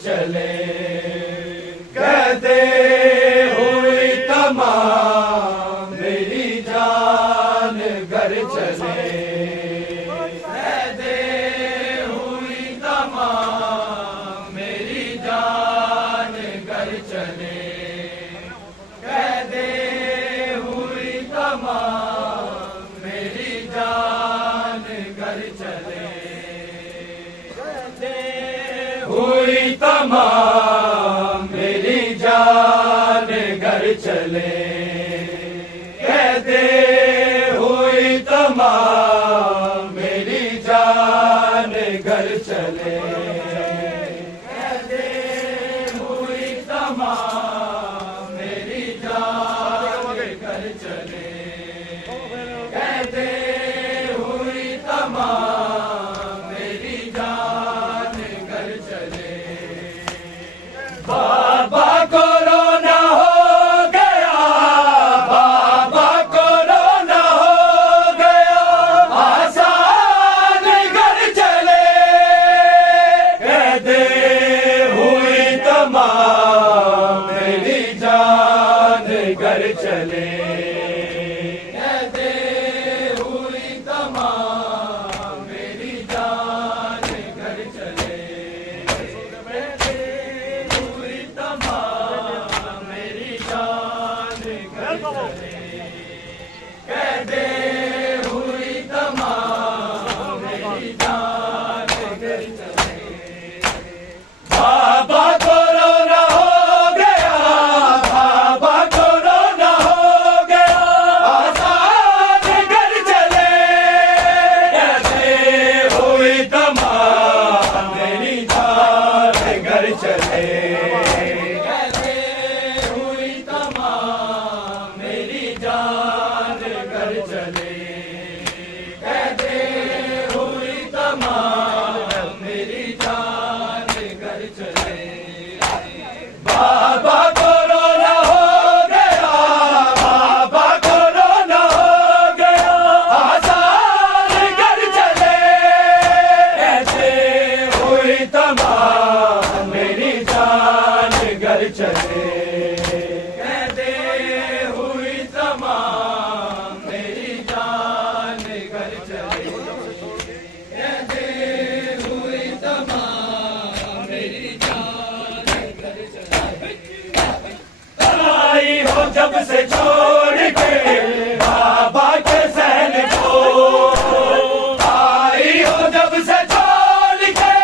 चले कहते हुई तमाम मेरी जान घर चले कहते हुई तमाम मेरी जान घर चले कहते हुई तमाम मेरी जान घर चले हुई तमाम मेरी जान घर चले कहते हुई तमाम मेरी जान घर चले कहते हुई तमाम मेरी जान घर चले कहते हुई तमाम मेरी जान घर चले बाबा कोरोना हो गया बाबा कोरोना हो गया आसान घर चले कहते हुई तमाम मेरी जान घर चले कहते हुई तमाम मेरी जान घर चले कहते हुई तमाम मेरी जान घर चले बाबा कोरोना हो गया बाबा कोरोना हो गया आसान घर चले कहते हुई तमाम मेरी जान घर चले कहते हुई तमाम मेरी जान घर चले कहते हुई तमाम मेरी जान घर चले बाबा कोरोना हो गया बाबा कोरोना हो गया आसान घर चले कहते हुई तमाम मेरी जान घर चले कहते हुई तमाम मेरी जान घर चले कहते हुई तमाम मेरी जान घर चले आई हो जब से छोड़ के बाबा के सहन को आई हो जब से छोड़ के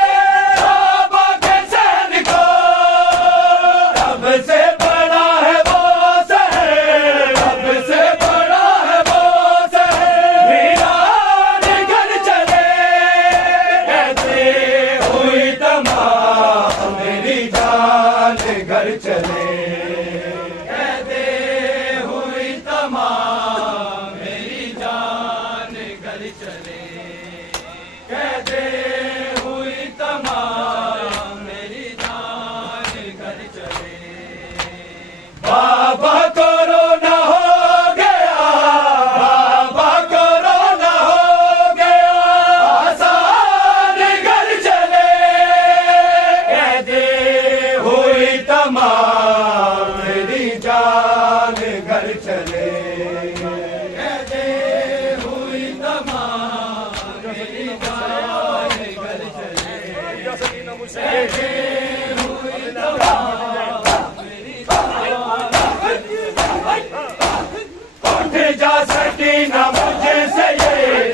बाबा के सहन को तब से बड़ा है वो शहर तब से बड़ा है वो शहर वीरान घर चले कहते हुई तमाम मेरी जान घर चले कहते हुई तमाम मेरी जान घर चले कहते हुई तमाम मेरी जान घर चले बाबा कोरोना हो गया बाबा कोरोना हो गया आसान घर चले कहते हुई तमाम मेरी जान घर चले कहते हुई तमाम मेरी जान घर चले कहते हुई तमाम मेरी जान उठ जा सकी ना मुझे से ये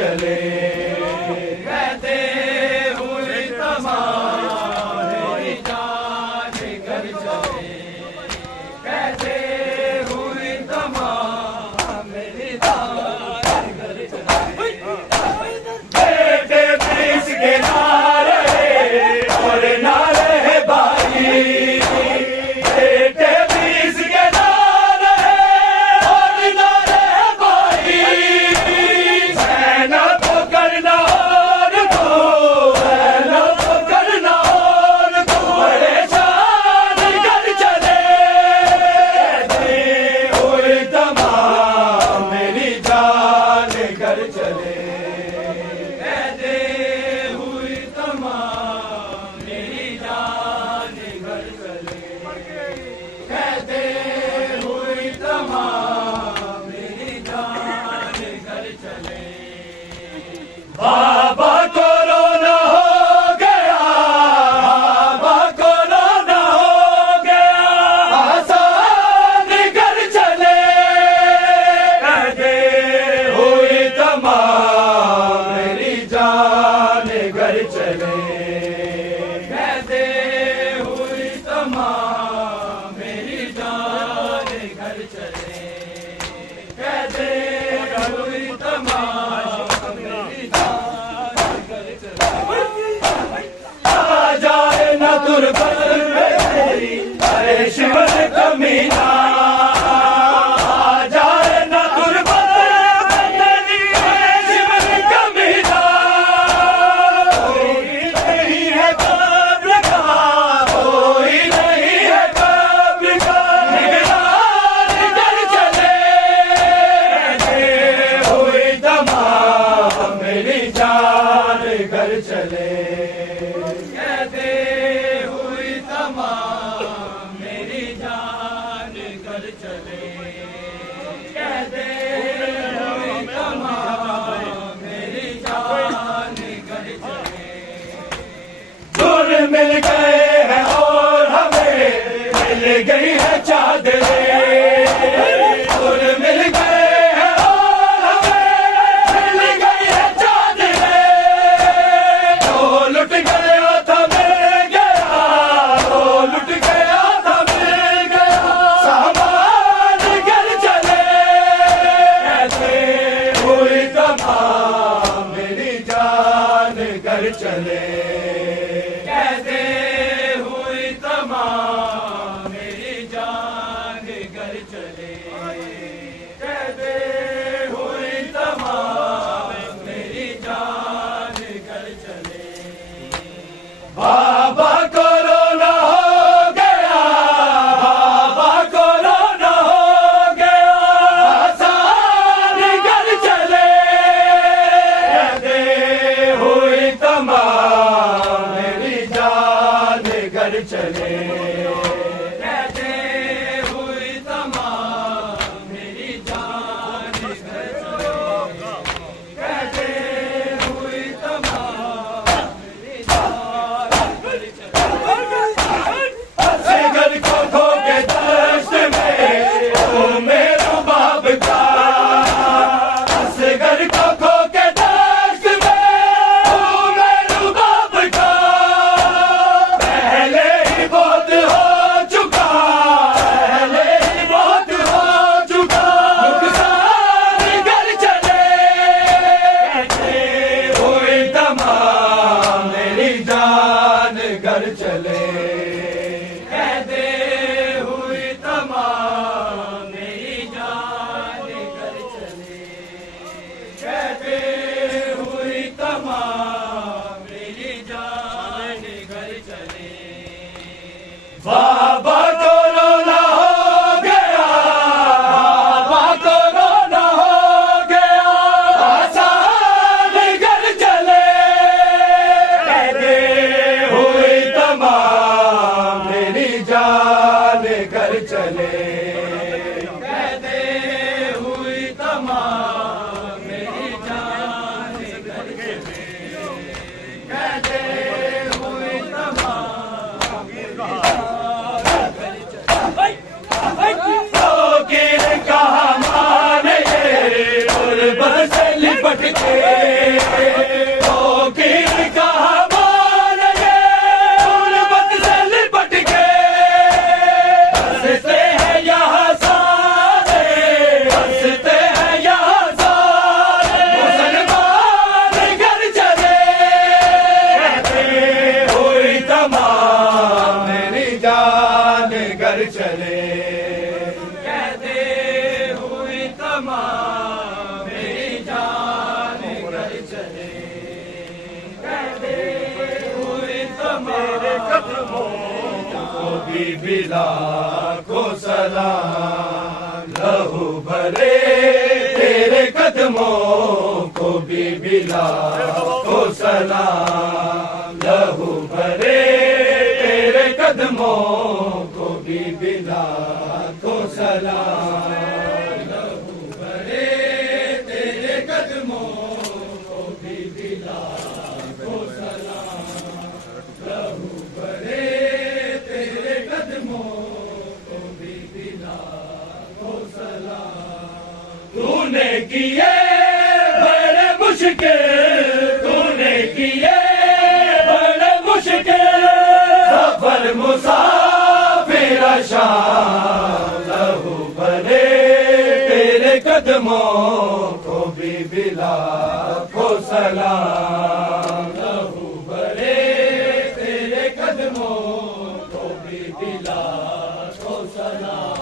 चले कहते हुए तमाम मेरी जान घर चले कहते हुए तमाम मेरी जान घर चले बेटे बीस के नारे और नारे भाई बेटे बीस के नारे और नारे भाई सेना तो करना और तू सेना तो करना और तू परेशान कर चले कहते हुए तमाम मेरी जान घर चले कहते हुए तमाम मेरी जान घर चले कहते हुए तमाम मेरी जान घर चले बाबा कोरोना हो गया बाबा कोरोना हो गया आसान घर चले कहते हुए तमाम मेरी जान घर चले कहते हुए तमाम मेरी जान घर चले कहते हुए तमाम मेरी जान घर चले आ जाए न तुरबत में तेरी अरे शिवन कमीना आ जाए न तुरबत में तेरी अरे शिवन कमीना कोई नहीं है कब्र का कोई नहीं है कब्र का निगरान कर चले कहते हुए तमाम मेरी जान घर चले कहते हुए तमाम मेरी जान घर चले कहते हुए तमाम मेरी जान घर चले सुर मिल गए हैं और हमें मिल गई है चादरें सुर मिल गए हैं और हमें मिल गई है चादरें जो लुट गया था मिल गया जो लुट गया था मिल गया सामान घर चले कहते हुए तमाम मेरी जान घर चले कहते हुए तमाम मेरी जान घर चले कहते हुए तमाम मेरी जान घर चले बाबा कोरोना हो गया बाबा कोरोना हो गया आसान घर चले कहते हुए तमाम मेरी जान घर चले कहते हुए तमाम मेरी जान घर चले कहते हुए तमाम मेरी जान घर चले असगर को खो के दश्त में ओ मेरे बाप का असगर को खो के दश्त में ओ मेरे बाप का पहले ही बहुत हो चुका पहले ही बहुत हो चुका नुकसान घर चले कहते हुए तमाम मेरी जान घर चले कहते हुए तमाम मेरी जान घर चले कहते हुए तमाम मेरी जान घर चले बाबा कोरोना हो गया बाबा कोरोना हो गया आसान घर चले कहते हुए तमाम मेरी जान घर चले कहते हुए तमाम मेरी जान घर चले कहते हुए तमाम मेरी जान घर चले कहा माने गुर्बत से लिपट के भी लाखों सलाम। लहू भरे तेरे कदमों को भी लाखों सलाम। लहू भरे तेरे कदमों को भी लाखों सलाम। लहू भरे तेरे कदमों को भी लाखों सलाम। लहू भरे तेरे कदमों को भी लाखों सलाम। तूने किए बड़े मुश्किल, तूने किए बड़े मुश्किल सफर मुसाफिर शाम। लहू भरे तेरे कदमों को भी लाखों सलाम। लहू भरे तेरे कदमों को भी लाखों सलाम।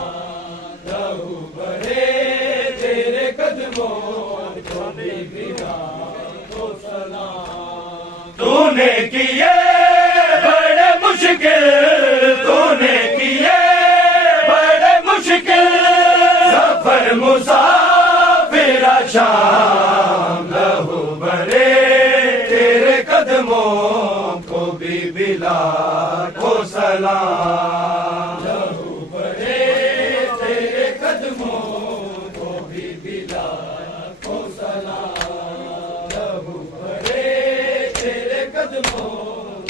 लहू भरे तेरे कदमों को भी लाखों सलाम। तूने किए बड़े मुश्किल, तूने किए बड़े मुश्किल सफर मुसाफिर शाम। लहू भरे तेरे कदमों को भी लाखों सलाम। लहू भरे तेरे कदमों को भी लाखों सलाम। लहू भरे तेरे कदमों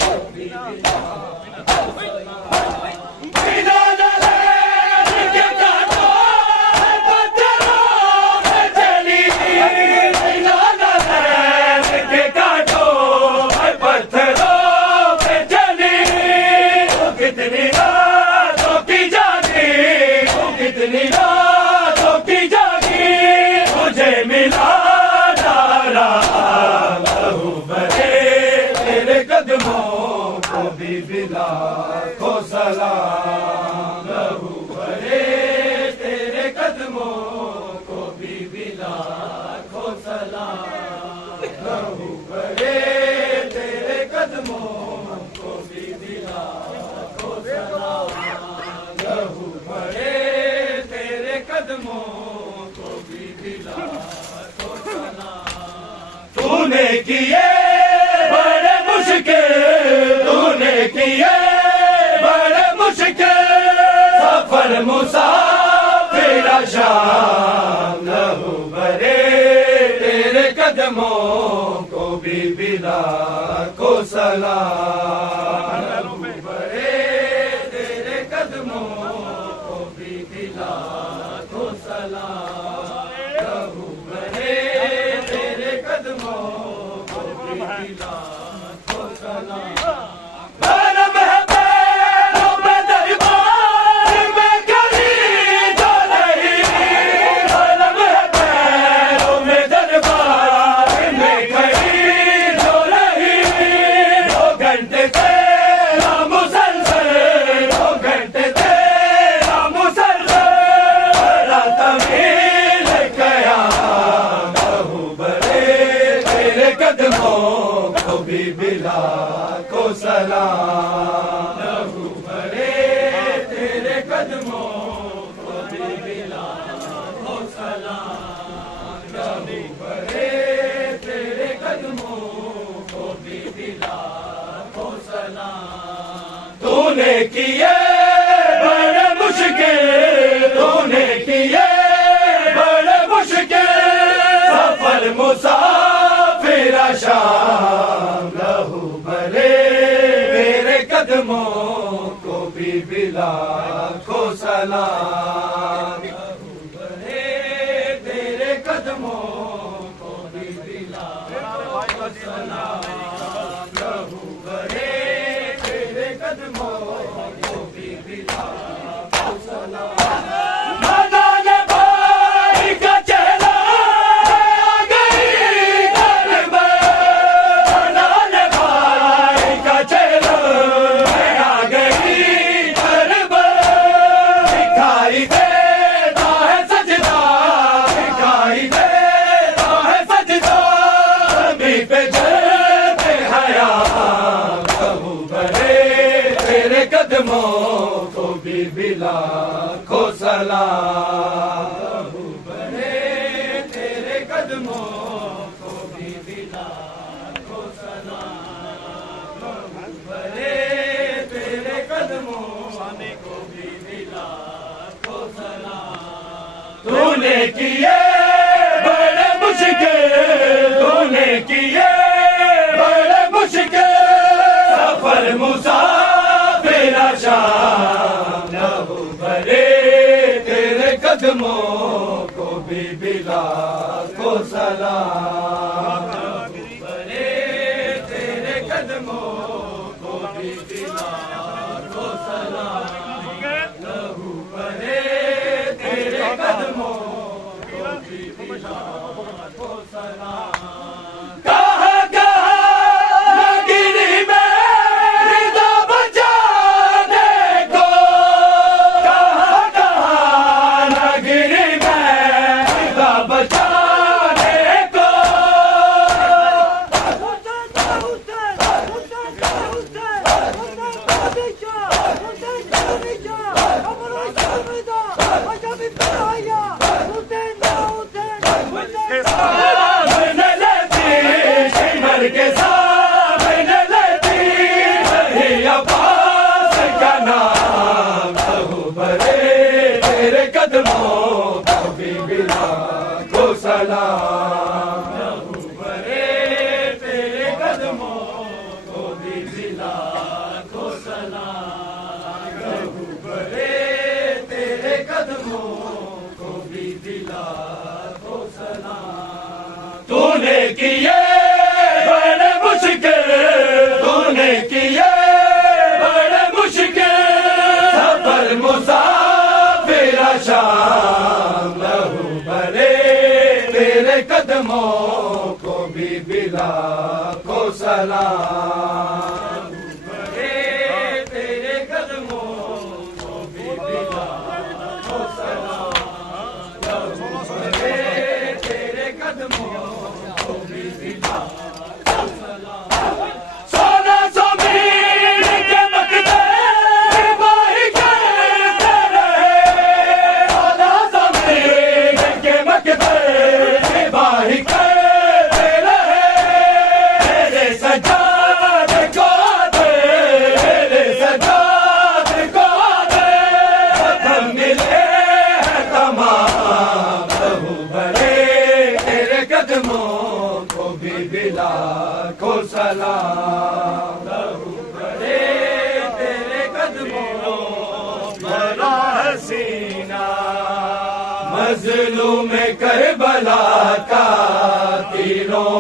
को भी लाखों सलाम। कितनी रातों की जागी मुझे मिला नारा। लहू भरे तेरे कदमों को भी लाखों सलाम। लहू भरे तेरे कदमों को भी लाखों सलाम। लहू भरे तेरे कदमों को भी लाखों सलाम। लहू भरे कदमों को भी लाखों सलाम। तूने किए बड़े मुश्किल, तूने किए बड़े मुश्किल सफर मुसाफिर शाम। लहू भरे तेरे कदमों को भी लाखों सलाम। लहू भरे तेरे कदमों को भी लाखों सलाम। लहू भरे तेरे कदमों को भी लाखों सलाम। धर्म है पैरों में दरबार में कहीं जो नहीं। धर्म है पैरों में दरबार में कहीं जो नहीं। 2 घंटे तेरा मुसलसल, 2 घंटे तेरा मुसलसल तमील कया। लहू भरे तेरे कदमों को भी लाखों सलाम। लहू भरे तेरे कदमों को भी लाखों सलाम। लहू भरे तेरे कदमों को भी लाखों सलाम। तूने किए बड़े मुश्किल, तूने किए बड़े मुश्किल सफर मुसाफिर शाम। लहू भरे तेरे कदमों को भी लाखों सलाम। लहू भरे तेरे कदमों को भी लाखों सलाम। लहू भरे तेरे कदमों को भी लाखों सलाम। पे जलते भी लाखों सलाम। बड़े तेरे कदमों को भी लाखों सलाम। बड़े तेरे कदमों को भी लाखों सलाम। तूने किए बड़े मुश्किल, तूने किए बड़े मुश्किल सफर मुसाफिर शाम। लहू भरे तेरे कदमों को भी लाखों सलाम। लहू भरे तेरे कदमों को भी लाखों सलाम। लहू भरे तेरे कदमों को भी लाखों सलाम। के सामने लेती नहीं अब्बास का नाम। लहू भरे तेरे कदमों को भी लाखों सलाम। लहू भरे तेरे कदमों को भी लाखों सलाम। लहू भरे तेरे कदमों को भी लाखों सलाम। तूने किए तूने किए बड़े मुश्किल सफर मुसाफिर शाम। लहू भरे तेरे कदमों को भी लाखों सलाम। लहू भरे तेरे कदमों को भी लाखों सलाम। लहू भरे तेरे कदमों को भी लाखों सलाम। लाखों सलाम। लहू भरे तेरे कदमों भरा हसीना। मजलूम करबला का तीरों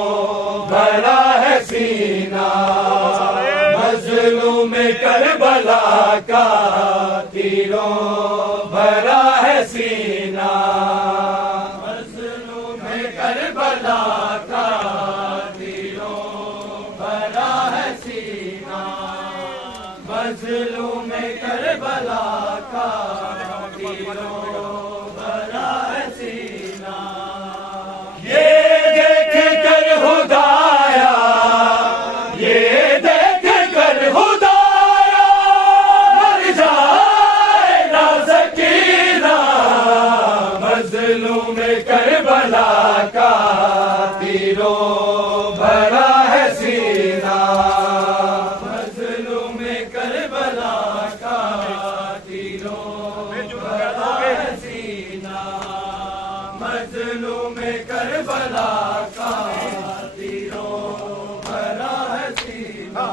भरा है सीना। मजलूम करबला का तीरों भरा है सीना। मजलूम करबला का मजलूम करबला का तीरों भरा है सीना। ये देख कर खुदाया, ये देख कर खुदाया मर जाए ना सकीना। मजलूम करबला का तीरों भरा है सीना। मजलूम करबला का तीरों भरा है सीना।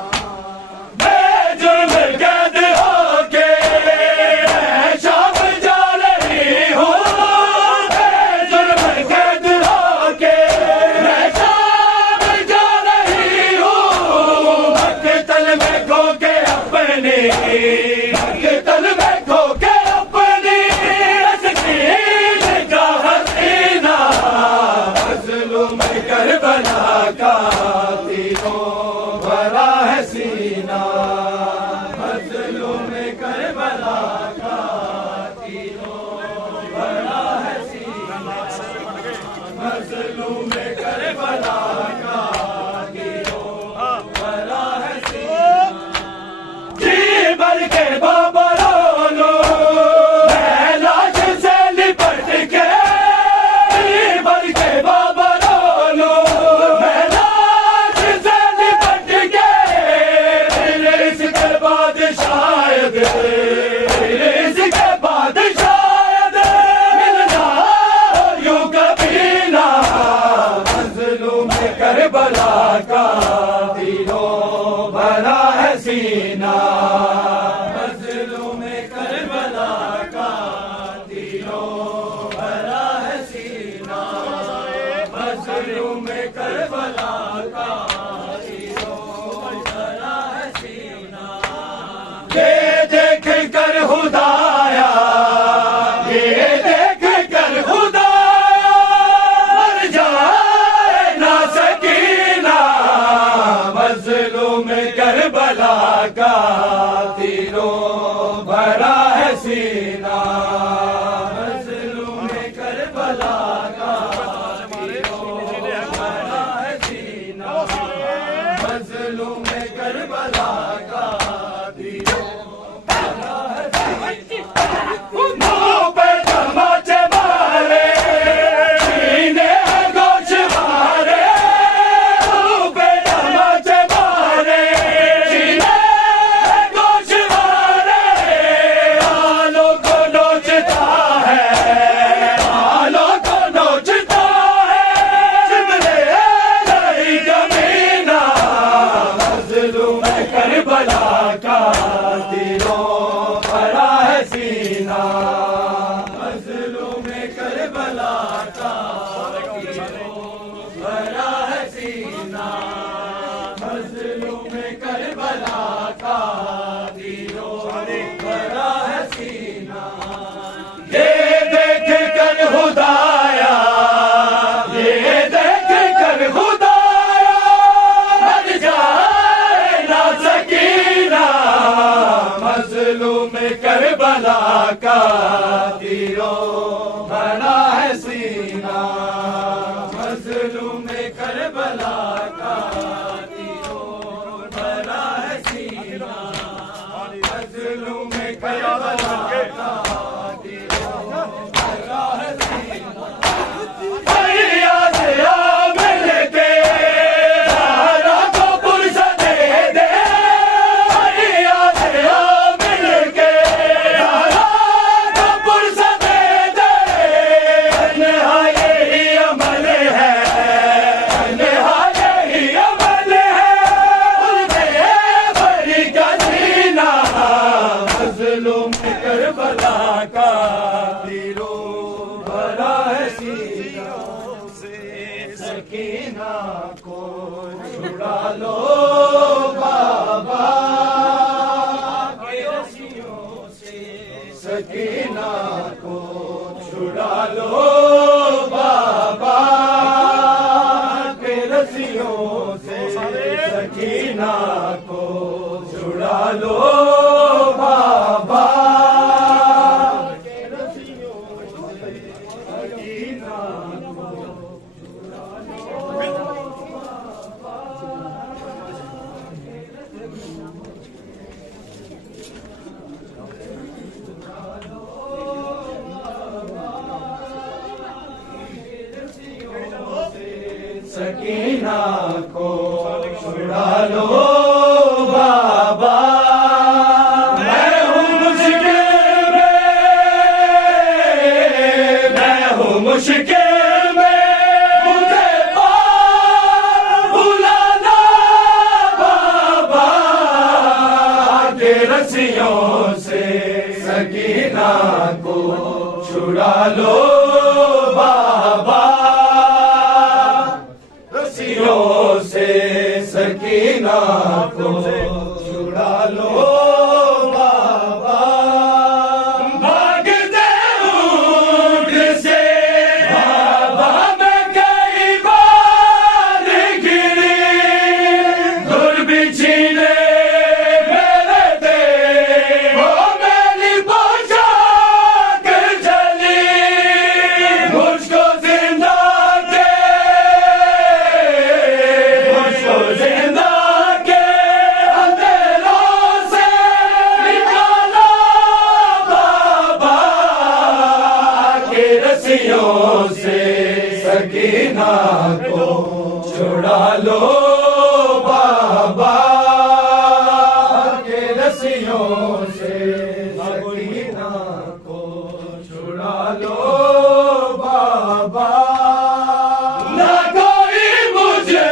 मैं जुर्म कैद होके शाम जा रही हूँ। मैं जुर्म कैद होके शाम जा रही हूँ। मक्तल में खो के अपने, मक्तल में खो के अपनी मजलूम करबला का तीरों भरा है सीना। मजलूम करबला का तीरों भरा है सीना। मजलूम करबला का तीरों भरा है सीना। जी भर के बाबा रो लो करबला का तीरों भरा है सीना, मजलूम करबला का तीरों भरा है सीना, मजलूम करबला का तीरों भरा है सीना। ये देख कर खुदाया, ये देख कर खुदाया, मर जाए ना सकीना, मजलूम करबला का तीरों भरा है सीना, मजलूम करबला का तीरों भरा है सीना, मजलूम करबला का तीरों भरा है सीना। मुंह पे तमाचे मारे, सीने गोश मारे, मुंह पे तमाचे मारे, सीने गोश मारे, आलों को नोचता है, आलों को नोचता है, सिमरे नहीं कमीना, मजलूम करबला का तीरों भरा है सीना, मजलूम करबला का तीरों भरा है सीना, मजलूम करबला का तीरों भरा है सीना। ये देख कर खुदाया, ये देख कर खुदाया, मर जाए ना सकीना, मजलूम करबला का तीरों भरा है सीना, मजलूम करबला का तीरों भरा है सीना, मजलूम करबला का तीरों भरा है सीना। फरियाद आ मिलके सारा को पुरसा दे दे, फरियाद आ मिलके सारा को पुरसा दे दे, तन्हाई ही अमल है, तन्हाई ही अमल है, उनके भरी का सीना, मजलूम करबला का तीरों भरा है सीना, सकीना को छुड़ा लो बाबा के रस्सियों से, सकीना को छुड़ा लो बाबा के रस्सियों से, सकीना को छुड़ा लो बाबा के रस्सियों से, सकीना को सकीना को छुड़ा लो बाबा, मैं हूँ मुश्किल में, मैं हूँ मुश्किल में, मुझे पार बुलाना बाबा के रस्सियों से, सकीना को छुड़ा लो बाबा, रस्सियों से सकीना को छुड़ा लो बाबा। भागते ऊँट से बाबा मैं कई बार गिरी, धुल बिछीने मेरे दे, वो मेरी पोशाक जली, मुझको जिंदा के, मुझको जिंदा के अंधेरों से निकालो बाबा के रस्सियों से, सकीना को छुड़ा लो बाबा के रस्सियों से, सकीना को छुड़ा लो बाबा। ना कोई मुझे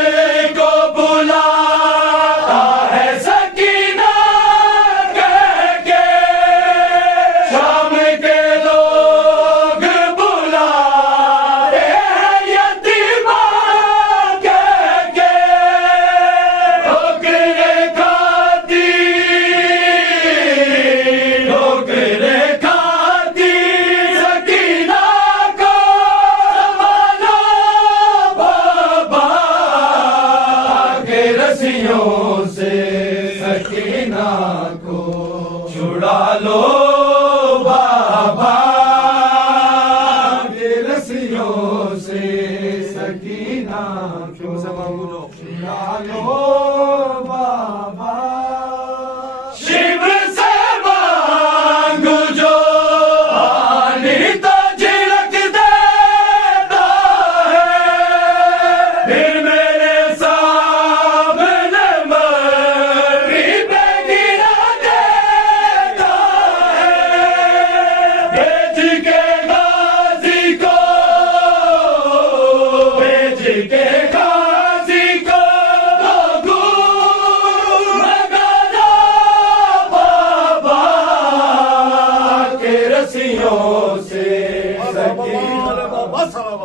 लालो बाबा शिव से मांगू जो पानी तो झिड़क देता है फिर मेरे सामने मरी पे गिरा देता है भेज के गाजी को भेज के गाजी को लगाना बाबा के रस्सियों से सकी बाबा सारा